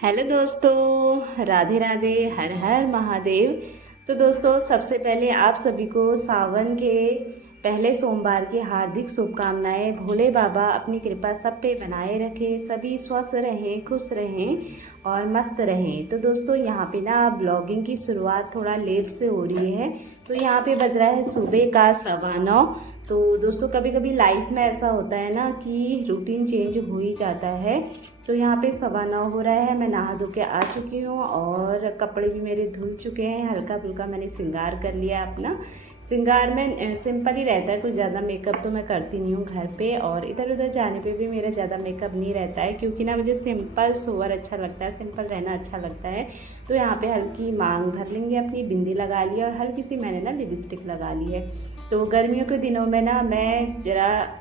Hello दोस्तों, राधे राधे, हर हर महादेव। तो दोस्तों, सबसे पहले आप सभी को सावन के पहले सोमवार की हार्दिक शुभकामनाएं। भोले बाबा अपनी कृपा सब पे बनाए रखें, सभी स्वस्थ रहें, खुश रहें और मस्त रहें। तो दोस्तों, यहाँ पे ना ब्लॉगिंग की शुरुआत थोड़ा लेट से हो रही है। तो यहाँ पे बज रहा है सुबह का 9:15। तो दोस्तों, कभी कभी लाइफ में ऐसा होता है ना कि रूटीन चेंज हो ही जाता है। तो यहाँ पे 9:15 हो रहा है। मैं नहा धो के आ चुकी हूँ और कपड़े भी मेरे धुल चुके हैं। हल्का फुल्का मैंने श्रृंगार कर लिया अपना। श्रृंगार में सिंपल ही रहता है, कुछ ज़्यादा मेकअप तो मैं करती नहीं हूँ घर पे, और इधर उधर जाने पे भी मेरा ज़्यादा मेकअप नहीं रहता है, क्योंकि ना मुझे सिंपल सोवर अच्छा लगता है, सिंपल रहना अच्छा लगता है। तो यहाँ पे हल्की मांग भर लेंगे अपनी, बिंदी लगा लिया और हल्की सी मैंने ना लिपस्टिक लगा ली है। तो गर्मियों के दिनों में ना मैं ज़रा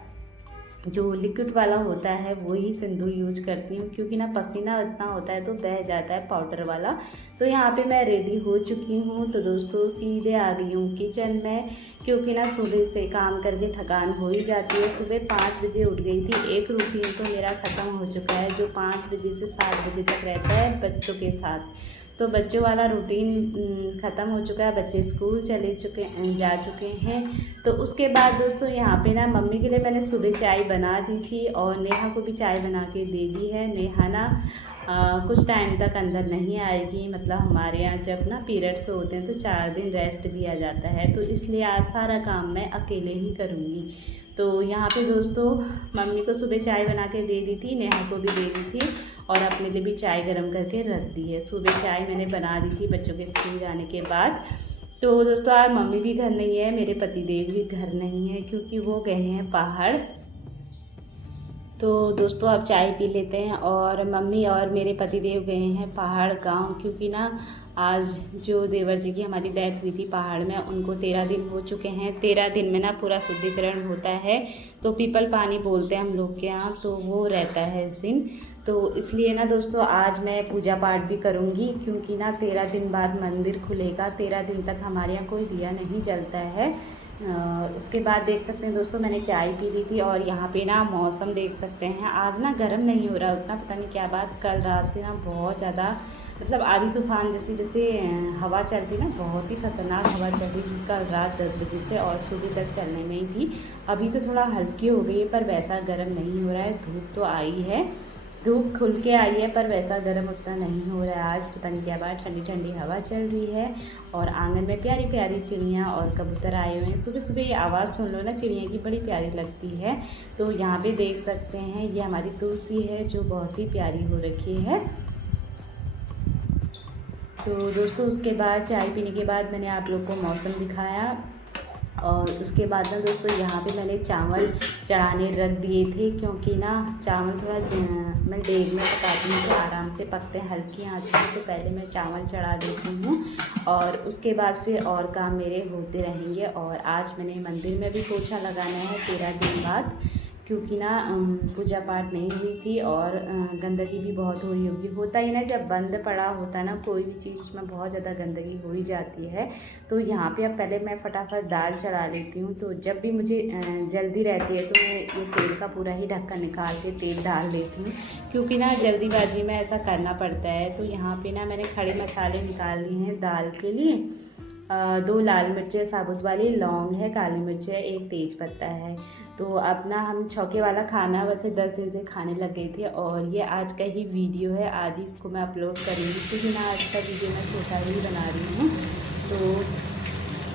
जो लिक्विड वाला होता है वही सिंदूर यूज करती हूँ, क्योंकि ना पसीना इतना होता है तो बह जाता है पाउडर वाला। तो यहाँ पे मैं रेडी हो चुकी हूँ। तो दोस्तों, सीधे आ गई हूँ किचन में, क्योंकि ना सुबह से काम करके थकान हो ही जाती है। सुबह 5 बजे उठ गई थी। एक रूटीन तो मेरा ख़त्म हो चुका है जो 5 बजे से 7 बजे तक रहता है बच्चों के साथ। तो बच्चों वाला रूटीन ख़त्म हो चुका है। बच्चे स्कूल जा चुके हैं। तो उसके बाद दोस्तों, यहाँ पे ना मम्मी के लिए मैंने सुबह चाय बना दी थी और नेहा को भी चाय बना के दे दी है। नेहा ना कुछ टाइम तक अंदर नहीं आएगी। मतलब हमारे यहाँ जब ना पीरियड्स होते हैं तो 4 दिन रेस्ट दिया जाता है, तो इसलिए आज सारा काम मैं अकेले ही करूँगी। तो यहाँ पे दोस्तों, मम्मी को सुबह चाय बना के दे दी थी, नेहा को भी दे दी थी और अपने लिए भी चाय गर्म करके रख दी है। सुबह चाय मैंने बना दी थी बच्चों के स्कूल जाने के बाद। तो दोस्तों, आज मम्मी भी घर नहीं है, मेरे पतिदेव भी घर नहीं है, क्योंकि वो गए हैं पहाड़। तो दोस्तों, आप चाय पी लेते हैं। और मम्मी और मेरे पतिदेव गए हैं पहाड़ गांव, क्योंकि ना आज जो देवर जी की हमारी डेथ हुई थी पहाड़ में, उनको 13 दिन हो चुके हैं। 13 दिन में ना पूरा शुद्धिकरण होता है, तो पीपल पानी बोलते हैं हम लोग के यहाँ, तो वो रहता है इस दिन। तो इसलिए ना दोस्तों, आज मैं पूजा पाठ भी करूँगी, क्योंकि ना 13 दिन बाद मंदिर खुलेगा। 13 दिन तक हमारे यहाँ कोई दिया नहीं जलता है। उसके बाद देख सकते हैं दोस्तों, मैंने चाय पी ली थी और यहाँ पे ना मौसम देख सकते हैं। आज ना गर्म नहीं हो रहा उतना, पता नहीं क्या बात। कल रात से ना बहुत ज़्यादा, मतलब आधी तूफान जैसे जैसे हवा चलती ना, बहुत ही ख़तरनाक हवा चल रही थी कल रात 10 बजे से, और सुबह तक चलने में ही थी। अभी तो थोड़ा हल्की हो गई है, पर वैसा गर्म नहीं हो रहा है। धूप तो आई है, धूप खुल के आई है, पर वैसा गर्म उतना नहीं हो रहा है। आज पता नहीं क्या बात, ठंडी ठंडी हवा चल रही है और आंगन में प्यारी प्यारी चिड़ियाँ और कबूतर आए हुए हैं। सुबह सुबह ये आवाज़ सुन लो ना चिड़िया की, बड़ी प्यारी लगती है। तो यहाँ पे देख सकते हैं, ये हमारी तुलसी है जो बहुत ही प्यारी हो रखी है। तो दोस्तों, उसके बाद चाय पीने के बाद मैंने आप लोग को मौसम दिखाया, और उसके बाद ना दोस्तों, यहाँ पे मैंने चावल चढ़ाने रख दिए थे, क्योंकि ना चावल थोड़ा मैं देर में पकाती हूँ तो आराम से पकते हैं हल्की आंच में। तो पहले मैं चावल चढ़ा देती हूँ और उसके बाद फिर और काम मेरे होते रहेंगे। और आज मैंने मंदिर में भी पोछा लगाना है 13 दिन बाद, क्योंकि ना पूजा पाठ नहीं हुई थी और गंदगी भी बहुत हुई होगी। होता ही ना, जब बंद पड़ा होता ना कोई भी चीज़ में बहुत ज़्यादा गंदगी हो ही जाती है। तो यहाँ पे अब पहले मैं फटाफट दाल चढ़ा लेती हूँ। तो जब भी मुझे जल्दी रहती है तो मैं ये तेल का पूरा ही ढक्कन निकाल के तेल डाल देती हूँ, क्योंकि ना जल्दीबाजी में ऐसा करना पड़ता है। तो यहाँ पे ना मैंने खड़े मसाले निकाल लिए हैं दाल के लिए। 2 लाल मिर्चें साबुत वाली, लौंग है, काली मिर्च है, 1 तेज पत्ता है। तो अपना हम छौके वाला खाना वैसे 10 दिन से खाने लग गई थी, और ये आज का ही वीडियो है, आज ही इसको मैं अपलोड करूँगी, क्योंकि ना आज का वीडियो मैं छोटा ही बना रही हूँ। तो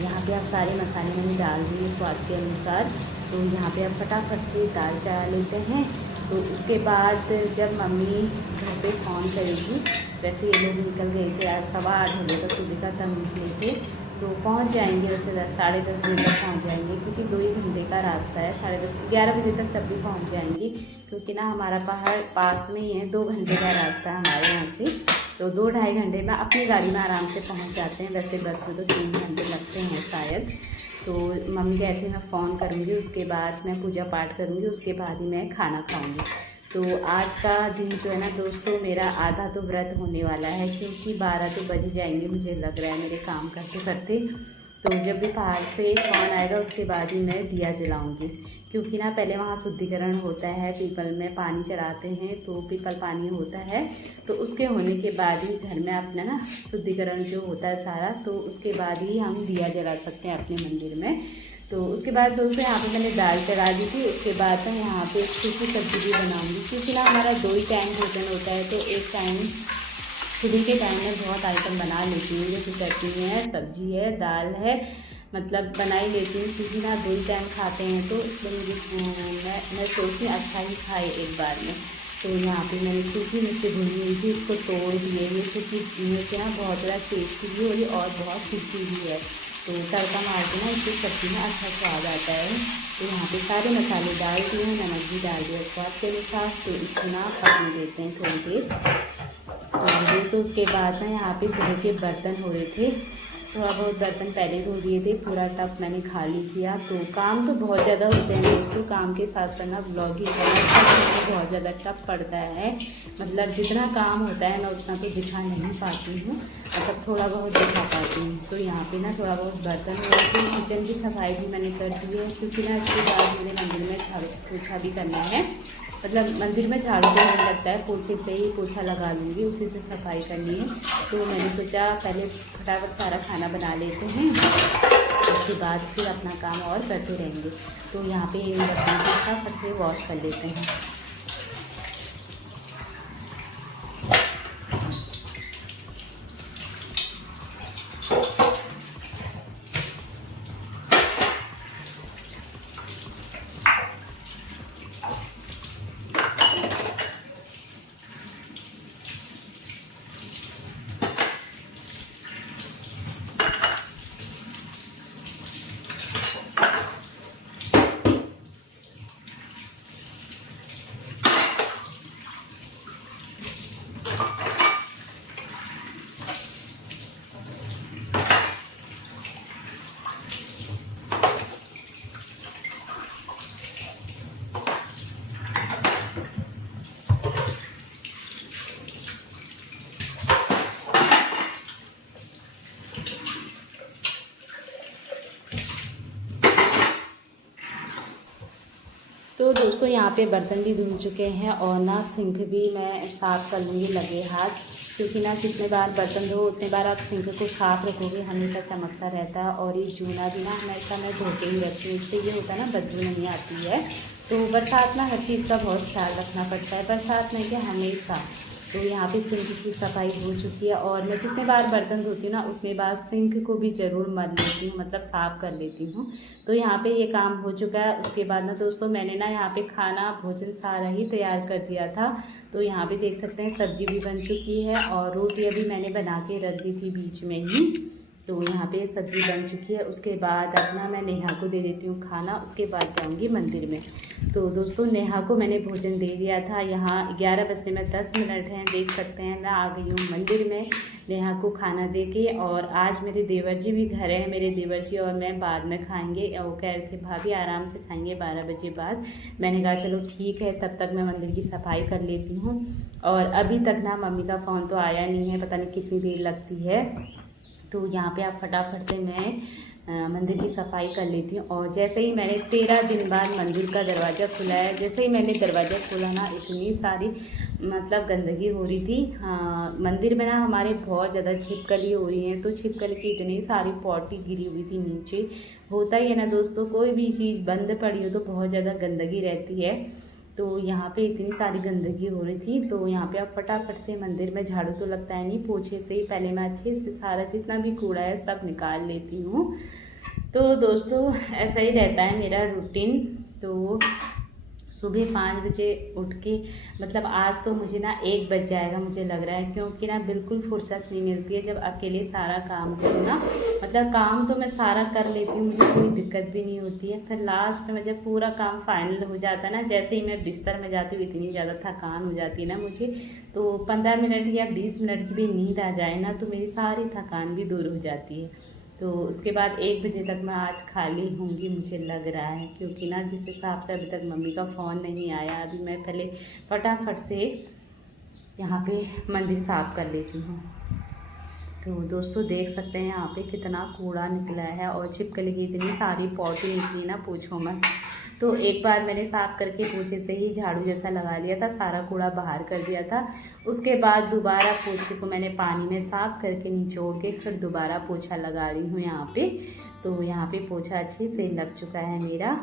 यहाँ पे आप सारे मसाले मैंने डाल दिए स्वाद के अनुसार। तो यहाँ पे आप फटाफट से दाल चढ़ा लेते हैं। तो उसके बाद जब मम्मी घर से फ़ोन करेगी, वैसे ये लोग निकल गए थे आज 8:15 बजे तक सुबह का, तब निकले थे। तो पहुंच जाएंगे वैसे 10 साढ़े 10 बजे तक पहुंच जाएंगे, क्योंकि 2 ही घंटे का रास्ता है। 10:30 11 बजे तक तब भी पहुंच जाएंगी, क्योंकि ना हमारा पहाड़ पास में ही है। 2 घंटे का रास्ता है हमारे यहाँ से, तो 2-2.5 घंटे में अपनी गाड़ी में आराम से पहुंच जाते हैं। वैसे बस में तो 3 घंटे लगते हैं शायद। तो मम्मी कहती है मैं फ़ोन करूँगी, उसके बाद मैं पूजा पाठ करूँगी, उसके बाद ही मैं खाना खाऊँगी। तो आज का दिन जो है ना दोस्तों, मेरा आधा तो व्रत होने वाला है, क्योंकि 12 तो बज जाएंगे मुझे लग रहा है मेरे काम करते करते। तो जब भी पहाड़ से फ़ोन आएगा उसके बाद ही मैं दिया जलाऊंगी, क्योंकि ना पहले वहाँ शुद्धिकरण होता है, पीपल में पानी चढ़ाते हैं तो पीपल पानी होता है, तो उसके होने के बाद ही घर में अपना ना शुद्धिकरण जो होता है सारा, तो उसके बाद ही हम दिया जला सकते हैं अपने मंदिर में। तो उसके बाद दोस्तों यहाँ पे मैंने दाल चढ़ा दी थी। उसके बाद मैं यहाँ पे सूखी सब्ज़ी भी बनाऊँगी, क्योंकि ना हमारा 2 ही टाइम भोजन होता है, तो एक टाइम सुबह के टाइम में बहुत आइटम बना लेती हूँ, जैसे चटनी है, सब्जी है, दाल है, मतलब बना ही लेती हूँ, क्योंकि ना 2 ही टाइम खाते हैं, तो इसलिए मुझे मैं सोचती हूँ अच्छा ही खाए एक बार में। तो यहाँ पे मैंने सूखी मिर्ची भुनी हुई थी, उसको तोड़ दिए। ये सूखी मिर्ची ना बहुत ज़्यादा टेस्टी भी हो रही और बहुत तीखी भी है, तो तड़का मार के ना इसकी सब्ज़ी में अच्छा स्वाद आता है। तो यहाँ पे सारे मसाले डाल दिए हैं, नमक भी डाल दिया स्वाद के अनुसार। तो इसको ना पकने देते हैं थोड़ी देर। तो उसके बाद ना यहाँ पे सुबह के बर्तन हो रहे थे, थोड़ा बहुत बर्तन पहले धो दिए थे, पूरा टब मैंने खाली किया। तो काम तो बहुत ज़्यादा होते हैं दोस्तों, काम के साथ साथ ना ब्लॉगिंग करना बहुत ज़्यादा टफ पड़ता है। मतलब जितना काम होता है मैं उतना तो दिखा नहीं पाती हूँ, मतलब थोड़ा बहुत दिखा पाती हूँ। तो यहाँ पे ना थोड़ा बहुत बर्तन हो रहे थे, किचन की सफाई भी मैंने कर दी है, क्योंकि ना इसके बाद मुझे मंदिर में झाड़ू पोछा भी करना है। मतलब मंदिर में झाड़ू तो नहीं लगता है, पोछे से ही पोछा लगा लूँगी, उसी से सफाई करनी है। तो मैंने सोचा पहले फटाफट सारा खाना बना लेते हैं, उसके बाद फिर अपना काम और करते रहेंगे। तो यहाँ पे इन बर्तनों को फटाफट से वॉश कर लेते हैं। तो दोस्तों यहाँ पे बर्तन भी धुल चुके हैं और ना सिंक भी मैं साफ़ कर लूँगी लगे हाथ, क्योंकि ना जितने बार बर्तन धो उतने बार आप सिंक को साफ़ रखोगे हमेशा चमकता रहता है। और ये जूना भी ना हमेशा मैं धो के ही रखती हूँ, इससे ये होता है ना बदबू नहीं आती है। तो बरसात में हर चीज़ का बहुत ख्याल रखना पड़ता है, बरसात में क्या हमेशा। तो यहाँ पे सिंक की सफाई हो चुकी है, और मैं जितने बार बर्तन धोती हूँ ना उतने बार सिंक को भी ज़रूर मल लेती हूँ, मतलब साफ़ कर लेती हूँ। तो यहाँ पे ये काम हो चुका है। उसके बाद ना दोस्तों मैंने ना यहाँ पे खाना भोजन सारा ही तैयार कर दिया था। तो यहाँ पे देख सकते हैं सब्जी भी बन चुकी है, और रोटी अभी मैंने बना के रख दी थी बीच में ही। तो यहाँ पे सब्ज़ी बन चुकी है। उसके बाद अपना मैं नेहा को दे देती हूँ खाना, उसके बाद जाऊँगी मंदिर में। तो दोस्तों नेहा को मैंने भोजन दे दिया था। यहाँ 11 बजने में 10 मिनट हैं, देख सकते हैं मैं आ गई हूँ मंदिर में नेहा को खाना दे के। और आज मेरे देवर जी भी घर हैं, मेरे देवर जी और मैं बाद में खाएंगे। वो कह रहे थे भाभी आराम से खाएंगे 12 बजे बाद। मैंने कहा चलो ठीक है, तब तक मैं मंदिर की सफाई कर लेती हूँ। और अभी तक ना मम्मी का फ़ोन तो आया नहीं है, पता नहीं कितनी देर लगती है। तो यहाँ पे आप फटाफट से मैं मंदिर की सफाई कर लेती हूँ। और जैसे ही मैंने 13 दिन बाद मंदिर का दरवाज़ा खुला है, जैसे ही मैंने दरवाज़ा खोला ना इतनी सारी मतलब गंदगी हो रही थी। हाँ, मंदिर में ना हमारे बहुत ज़्यादा छिपकली हो रही हैं, तो छिपकली की इतनी सारी पॉटी गिरी हुई थी नीचे। होता ही है ना दोस्तों, कोई भी चीज़ बंद पड़ी हो तो बहुत ज़्यादा गंदगी रहती है। तो यहाँ पे इतनी सारी गंदगी हो रही थी। तो यहाँ पे आप फटाफट से मंदिर में झाड़ू तो लगता है नहीं, पोछे से ही पहले मैं अच्छे से सारा जितना भी कूड़ा है सब निकाल लेती हूँ। तो दोस्तों ऐसा ही रहता है मेरा रूटीन। तो सुबह 5 बजे उठ के मतलब आज तो मुझे ना 1 बज जाएगा मुझे लग रहा है, क्योंकि ना बिल्कुल फुर्सत नहीं मिलती है जब अकेले सारा काम करूँ ना। मतलब काम तो मैं सारा कर लेती हूँ, मुझे कोई दिक्कत भी नहीं होती है। फिर लास्ट में जब पूरा काम फाइनल हो जाता है ना, जैसे ही मैं बिस्तर में जाती हूँ इतनी ज़्यादा थकान हो जाती है ना मुझे, तो 15 मिनट या 20 मिनट की भी नींद आ जाए ना तो मेरी सारी थकान भी दूर हो जाती है। तो उसके बाद 1 बजे तक मैं आज खाली होंगी मुझे लग रहा है, क्योंकि ना जिस हिसाब से अभी तक मम्मी का फ़ोन नहीं आया। अभी मैं पहले फटाफट से यहाँ पे मंदिर साफ़ कर लेती हूँ। तो दोस्तों देख सकते हैं यहाँ पे कितना कूड़ा निकला है और छिपकली की इतनी सारी पॉटी निकली ना, पूछो मत। तो एक बार मैंने साफ़ करके पोछे से ही झाड़ू जैसा लगा लिया था, सारा कूड़ा बाहर कर दिया था। उसके बाद दोबारा पोछे को मैंने पानी में साफ़ करके निचोड़ के फिर दोबारा पोछा लगा रही हूँ यहाँ पे। तो यहाँ पे पोछा अच्छे से लग चुका है मेरा।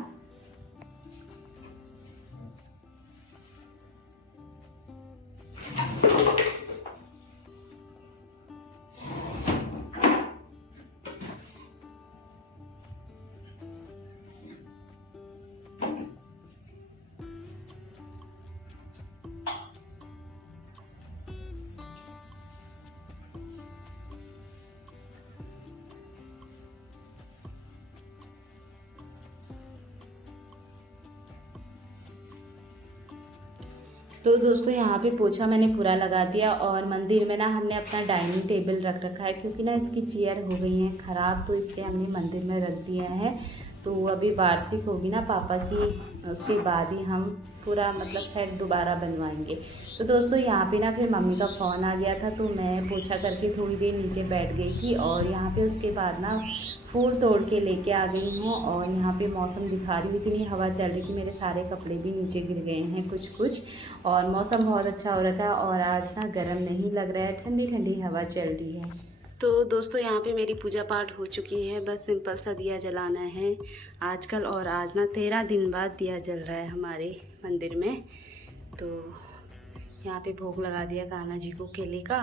तो दोस्तों यहाँ पे पोछा मैंने पूरा लगा दिया और मंदिर में ना हमने अपना डाइनिंग टेबल रख रखा है, क्योंकि ना इसकी चेयर हो गई हैं ख़राब, तो इसलिए हमने मंदिर में रख दिया है। तो अभी वार्षिक होगी ना पापा की, उसके बाद ही हम पूरा मतलब सेट दोबारा बनवाएंगे। तो दोस्तों यहाँ पे ना फिर मम्मी का फ़ोन आ गया था, तो मैं पोछा करके थोड़ी देर नीचे बैठ गई थी और यहाँ पे उसके बाद ना फूल तोड़ के लेके आ गई हूँ। और यहाँ पे मौसम दिखा रही हुई, इतनी हवा चल रही कि मेरे सारे कपड़े भी नीचे गिर गए हैं कुछ और मौसम बहुत अच्छा हो रखा है और आज ना गर्म नहीं लग रहा है, ठंडी ठंडी हवा चल रही है। तो दोस्तों यहाँ पे मेरी पूजा पाठ हो चुकी है, बस सिंपल सा दिया जलाना है आजकल। और आज ना 13 दिन बाद दिया जल रहा है हमारे मंदिर में। तो यहाँ पे भोग लगा दिया कान्हा जी को केले का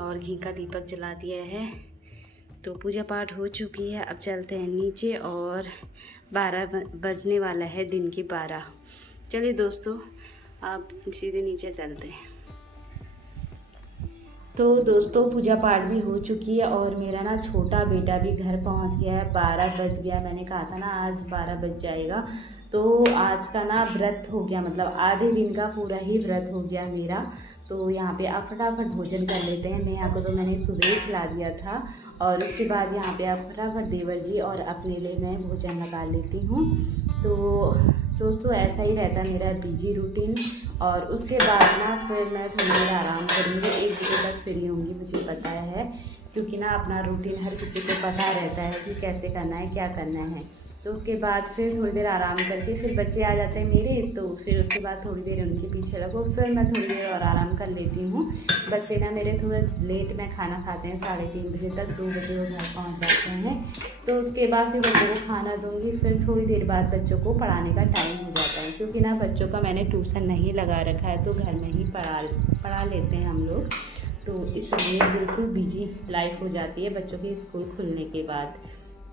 और घी का दीपक जला दिया है। तो पूजा पाठ हो चुकी है, अब चलते हैं नीचे और 12 बजने वाला है, दिन के 12। चलिए दोस्तों अब सीधे नीचे चलते हैं। तो दोस्तों पूजा पाठ भी हो चुकी है और मेरा ना छोटा बेटा भी घर पहुंच गया है। 12 बज गया, मैंने कहा था ना आज 12 बज जाएगा। तो आज का ना व्रत हो गया, मतलब आधे दिन का पूरा ही व्रत हो गया मेरा। तो यहाँ पे आप फटाफट भोजन कर लेते हैं। नेहा को तो मैंने सुबह ही खिला दिया था और उसके बाद यहाँ पे आप फटाफट देवर जी और अपने लिए मैं भोजन लगा लेती हूँ। तो दोस्तों ऐसा ही रहता है मेरा बिजी रूटीन। और उसके बाद ना फिर मैं थोड़ी देर आराम करूँगी, 1 बजे तक फ्री होंगी, मुझे पता है, क्योंकि ना अपना रूटीन हर किसी को पता रहता है कि कैसे करना है, क्या करना है। तो उसके बाद फिर थोड़ी देर आराम करके फिर बच्चे आ जाते हैं मेरे, तो फिर उसके बाद थोड़ी देर उनके पीछे लगो, फिर मैं थोड़ी देर और आराम कर लेती हूँ। बच्चे ना मेरे थोड़ा लेट में खाना खाते हैं, 3:30 बजे तक, 2 बजे वो घर पहुँच जाते हैं। तो उसके बाद फिर बच्चों को खाना दूँगी, फिर थोड़ी देर बाद बच्चों को पढ़ाने का टाइम हो जाता है, क्योंकि ना बच्चों का मैंने ट्यूशन नहीं लगा रखा है, तो घर में ही पढ़ा लेते हैं हम लोग। तो इसलिए बिल्कुल बिजी लाइफ हो जाती है बच्चों के स्कूल खुलने के बाद।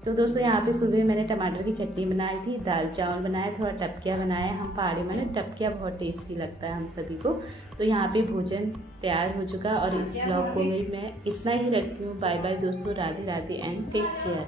तो दोस्तों यहाँ पे सुबह मैंने टमाटर की चटनी बनाई थी, दाल चावल बनाया, थोड़ा टपकिया बनाया। हम पहाड़ी में ना टपकिया बहुत टेस्टी लगता है हम सभी को। तो यहाँ पे भोजन तैयार हो चुका और इस ब्लॉग को मैं इतना ही रखती हूँ। बाय बाय दोस्तों, Radhe Radhe and take care.